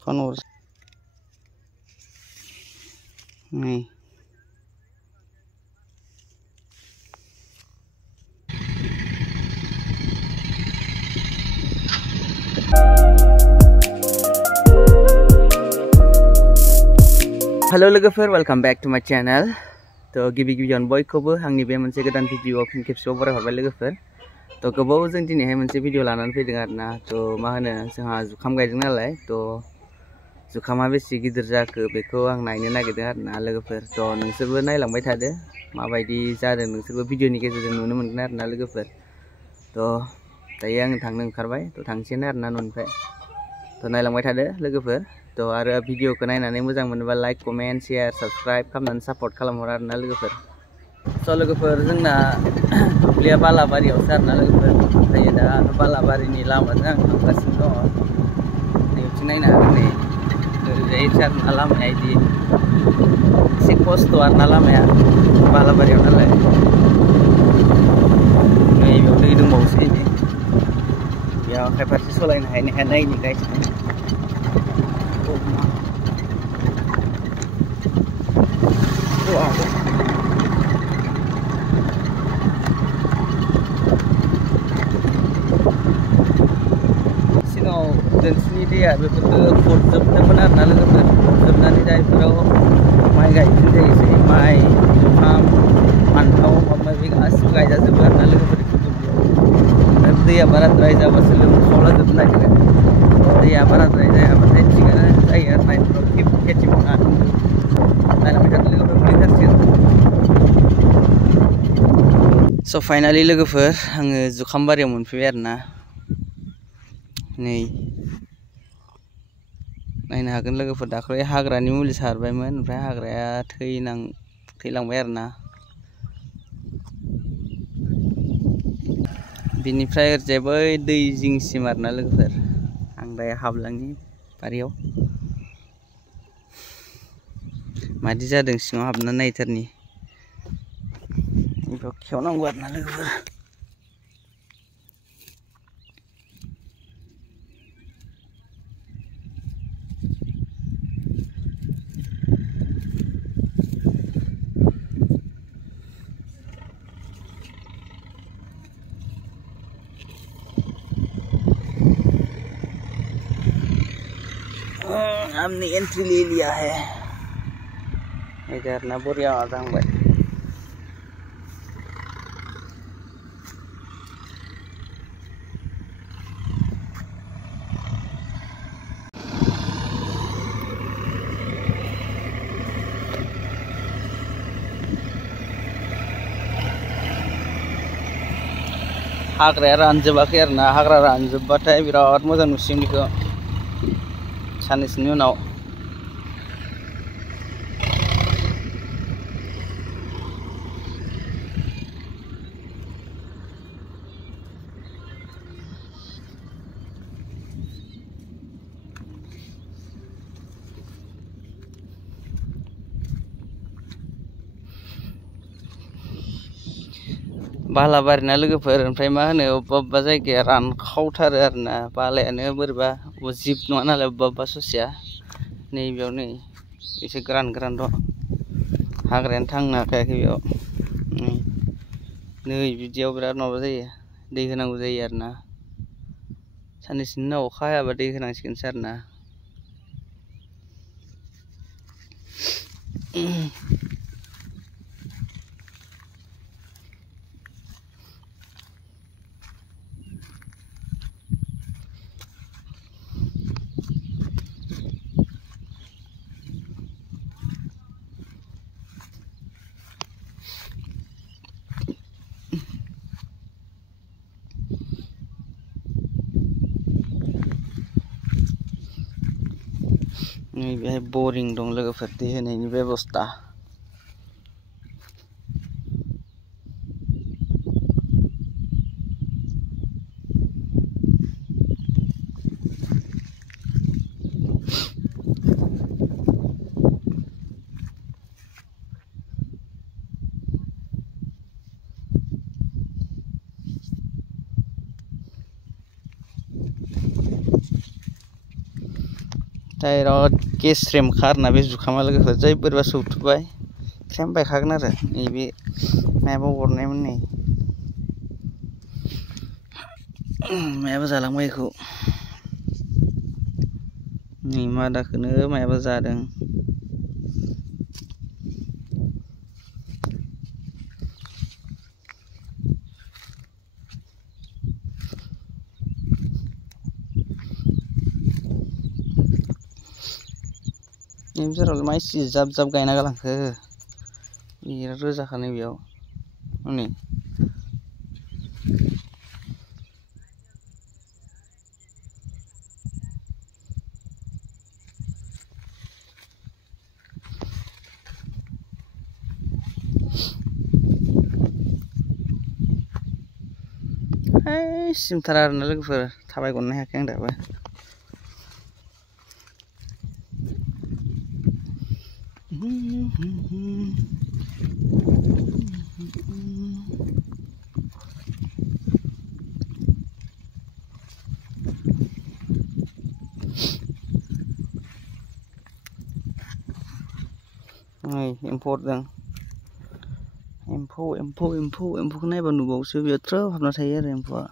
Phone or này. Hello logofer, welcome back to my channel. To गिबि-गिबियावनो बयखौबो आंनि बे मोनसे गोदान video fin खेबसेबाव बरायहरबाय लोगोफोर। तो गोबाव जों दिनैहाय मोनसे भिडिअ लानानै फैदों आरोना। तो मा होनो जोंहा जुखाम गायदों नालाय, तो जुखामा बेसे गिदिर जाखो बेखौ आं नायनो नागिरदों आरोना लोगोफोर। तो नोंसोरबो नायलांबाय थादो माबायदि जादों, नोंसोरबो भिडिअनि गेजेरजों नुनो मोनगोन आरोना लोगोफोर। तो दायो आं थांनो ओंखारबाय, तो थांसिगोन आरोना न'निफ्राय। तो नायलांबाय थादो लोगोफोर। तो आरो भिडिअखौ नायनानै मोजां मोनोबा लाइक, कमेन्ट, शेयार, साबस्क्राइब खालामनानै सापर्ट खालामहर आरोना लोगोफोर। स' लोगोफोर जोंना दुब्लिया बालाबारियावसो आरोना लोगोफोर। ओमफ्राय दा बालाबारिनि लामाजों आं थांगासिनो दङ। नैथिं नायनो हागोन नै ओरैजाय आरोना लामाया इदि एसे खस्थ' आरोना लामाया बालाबारियाव नालाय। नै बेयाव दै दंबावोसो नै बेयाव आखाइ फारसे सलायनो हायो ना हाया नायनि गाइस। सिगाङाव दोनस्रिनि दैया बेफोरखौ खुरजोबदोंमोन आरोना लोगोफोर। खुरजोबनानै दा बेफोराव माइ गायफिन जायोसै, माइ, जुखाम, फान्थाव माबा माबि गासिबो गायजाजोबो आरोना लोगोफोर दुब्लियाव। ओमफ्राय दैया बाराद्राय जाबासो लोमसावलाजोबनो नागिरो। दैया बाराद्राय जायाबाथाय थिगानो जायो आरोना बेफोराव खेथि मावनो हागोन। नायलांबाय थादो लोगोफोर, मोजांसिन। स' फाइनालि लोगोफोर आङो जुखाम बारियाव मोनफैबाय आरोना। नै नायनो हागोन लोगोफोर, दाख्लै हाग्रानि मुलि सारबायमोन, ओमफ्राय हाग्राया थैलांबाय आरोना। बिनिफ्राय ओरैजाय बै दै जिंसिम आरोना लोगोफोर। आं दायो हाबलांनि बारियाव। मादि जादों सिङाव हाबना नायथारनि। बेखौ खेवनांगौ आरोना लोगोफोर। हमने एंट्री ले लिया है इधर ना बोरिया जाहांबाय। हाग्राया रानजोबाखै आरोना, हाग्रा रानजोबबाथाय बिराद मोजां नुसिगोन बेखौ साननैसोनि उनाव। बालाबारिना लोगोफोर, ओमफ्राय मा होनो अबेबा अबेबा जायगाया रानखावथारो आरोना, बालायानो बोरैबा जिब नङा नालाय अबेबा अबेबा ससेया। नैबेयाव नै एसे गोरान गोरान दं, हाग्रायानो थांनो हाखायाखै बेयाव। नै बिदियाव बिराद माबा जायो, दै होनांगौ जायो आरोना। साननैसोनि उनाव अखा हायाबा दै होनांसिगोनसो आरोना। नै बेहाय बरिं दं लोगोफोर, दै होनायनि बेबस्था। डाइरेक्ट गेस्रेम खारना बे जुखामा लोगोफोर जै बोरैबा सौथुबाय ख्रेम बायखागोन आरो नैबे मायाबा अरनायमोन नै मायाबा जालांबाय बेखौ नै मादाखौनो मायाबा जादों नैबेफोराव माइसि जाब जाब गायना गालांखो बिराद रोजाखानाय बेयाव हनै सिमथारा आरोना लोगोफोर थाबायगनो हायाखै आं दाबो नै एम्फौ अरदों एम्फौखौ नायबा नुबावोसो बेयाव थ्रोब हाबना थायो आरो एम्फौआ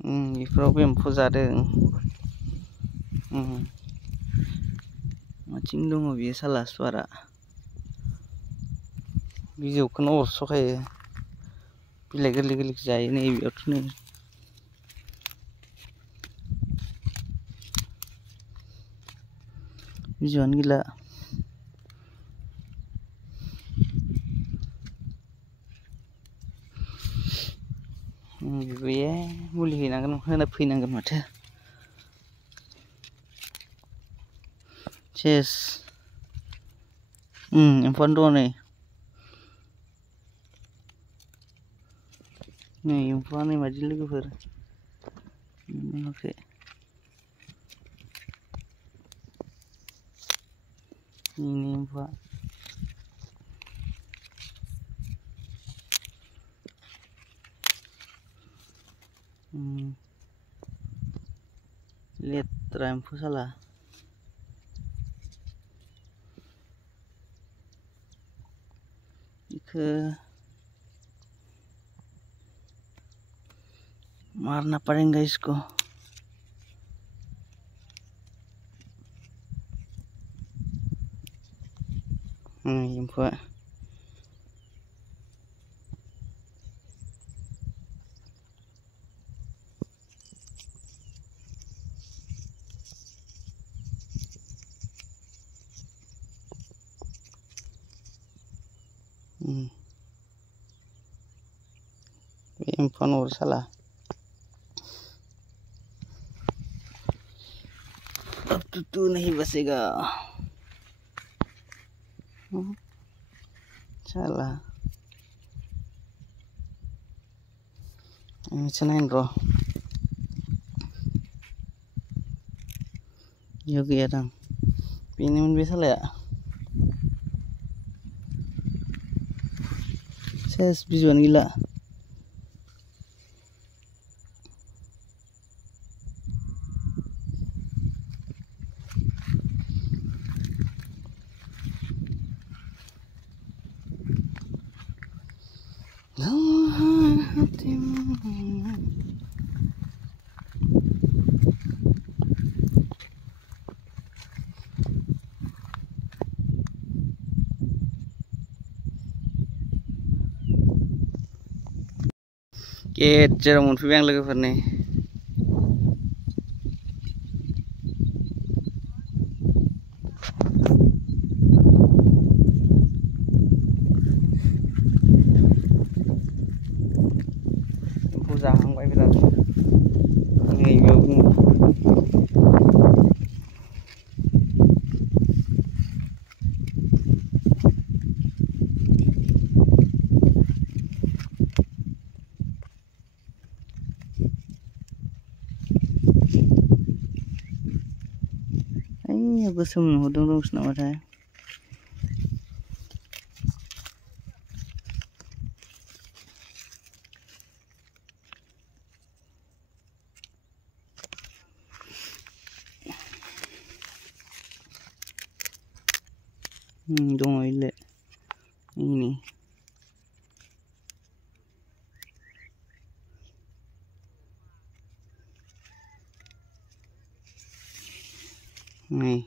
बेफोरावबो एम्फौ जादों माथिं दङ बियो साला सुवारा बिजौखौनो अरस'खायो बिलाइ गोरलै गोरलैखौ जायो नै बेयावथ' नै बिजौआनो गैला बेबो मुलि हैनांगोन होना फैनांगोन माथो सेस एम्फौआनो दङ नै एम्फौआ नै मादि लोगोफोर नुवाखै ini Pak lihat rampu salah ke warna paling guys ko info info nomor salah tuh nih basega salah ini cenain bro yogi ya dong ini mun bisa lah ya saya bijuan gila जेराव मोनफैबाय आं लोगोफोरनि एम्फौ जाहांबाय बिराद नैबेयाव गोसोम नुहुरदों दंसो नामाथाय dong ile ini nih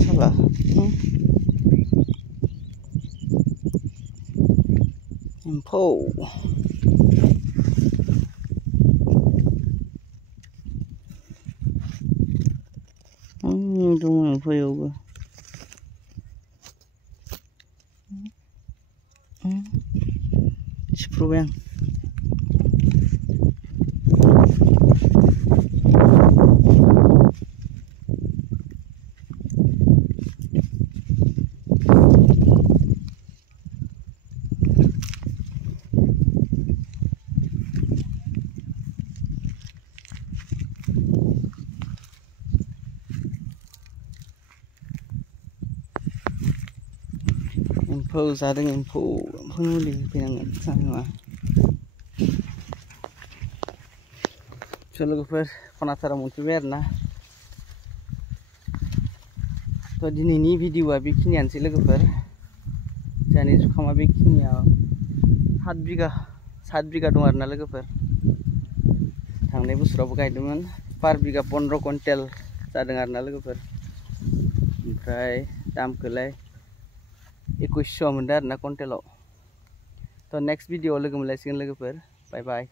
salah empo dong empo yoga Ciprubang empo sadeng empo nuli pinangan sama लोगोफोर खनाथाराव मोनफैबाय आरोना थ' दिनैनि भिडिअ'आ बेखिनियानोसै लोगोफोर जोंहानि जुखामा बेखिनियाव 7 बिगा दं आरोना लोगोफोर थांनाय बोसोरावबो गायदोंमोन पार बिगा 15 कुइन्टेल जादों आरोना लोगोफोर ओमफ्राय दामखौलाय 2100 मोनदों आरोना कुइन्टेलाव थ' नेक्स्ट भिडिअ'आव लोगो मोनलायसिगोन लोगोफोर बाय बाय